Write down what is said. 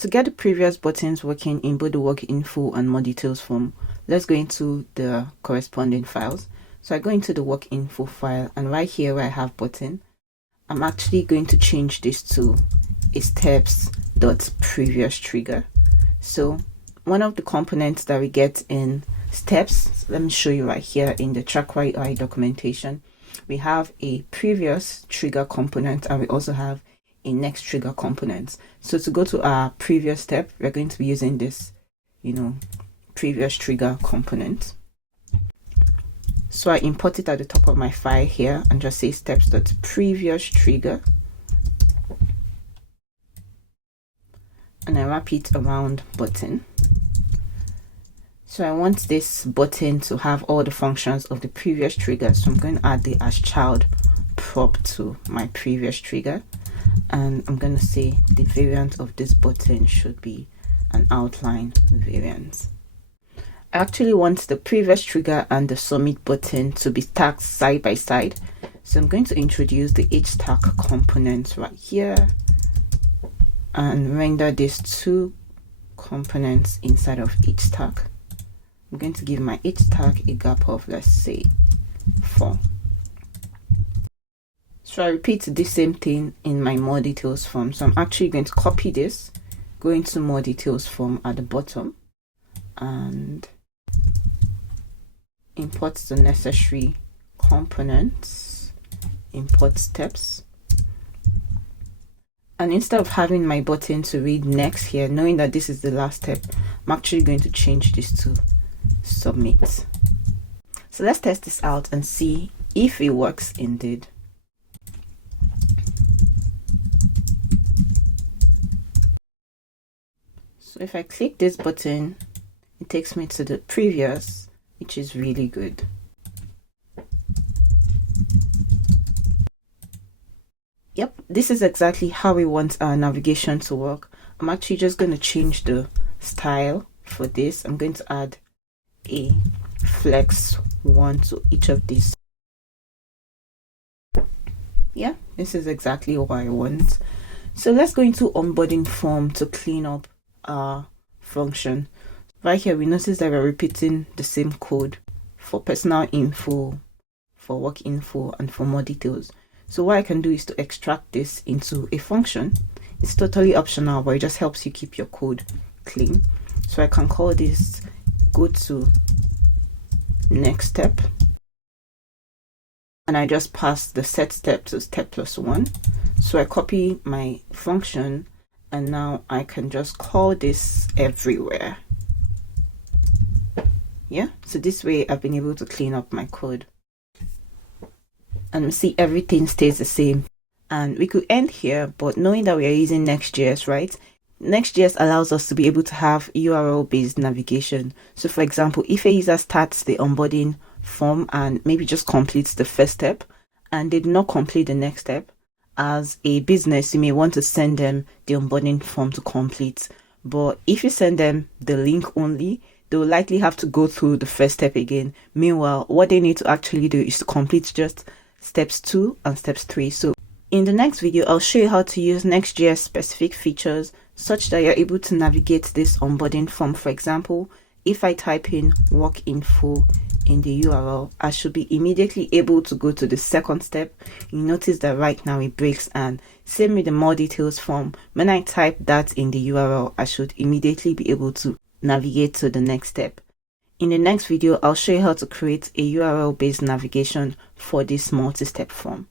to get the previous buttons working in both the work info and more details form, let's go into the corresponding files. So I go into the work info file, and right here where I have button, I'm actually going to change this to a steps.previous trigger. So one of the components that we get in steps, let me show you right here in the Chakra UI documentation, we have a previous trigger component and we also have a next trigger component. So to go to our previous step, we're going to be using this, previous trigger component. So I import it at the top of my file here and just say steps.previous trigger. And I wrap it around button. So I want this button to have all the functions of the previous trigger. So I'm going to add the as child prop to my previous trigger. And I'm going to say the variant of this button should be an outline variant. I actually want the previous trigger and the submit button to be stacked side by side. So I'm going to introduce the hstack component right here and render these two components inside of hstack. I'm going to give my hstack a gap of, let's say, 4. So I repeat the same thing in my more details form. So I'm actually going to copy this, go into more details form at the bottom, and import the necessary components, import steps. And instead of having my button to read next here, knowing that this is the last step, I'm actually going to change this to submit. So let's test this out and see if it works indeed. So if I click this button, it takes me to the previous, which is really good. Yep, this is exactly how we want our navigation to work. I'm actually just going to change the style for this. I'm going to add a flex 1 to each of these. Yeah, this is exactly what I want. So let's go into onboarding form to clean up our function. Right here we notice that we're repeating the same code for personal info, for work info, and for more details. So what I can do is to extract this into a function. It's totally optional, but it just helps you keep your code clean. So I can call this go to next step, and I just pass the set step to step +1. So I copy my function, and now I can just call this everywhere. Yeah, so this way I've been able to clean up my code. And we see everything stays the same. And we could end here, but knowing that we are using Next.js, right? Next.js allows us to be able to have URL-based navigation. So for example, if a user starts the onboarding form and maybe just completes the first step, and they do not complete the next step, as a business, you may want to send them the onboarding form to complete. But if you send them the link only, they will likely have to go through the first step again. Meanwhile, what they need to actually do is to complete just steps 2 and steps 3. So in the next video, I'll show you how to use Next.js specific features such that you're able to navigate this onboarding form. For example, if I type in work info in the URL, I should be immediately able to go to the second step. You notice that right now it breaks, and same with the more details form. When I type that in the URL, I should immediately be able to navigate to the next step. In the next video, I'll show you how to create a URL based navigation for this multi-step form.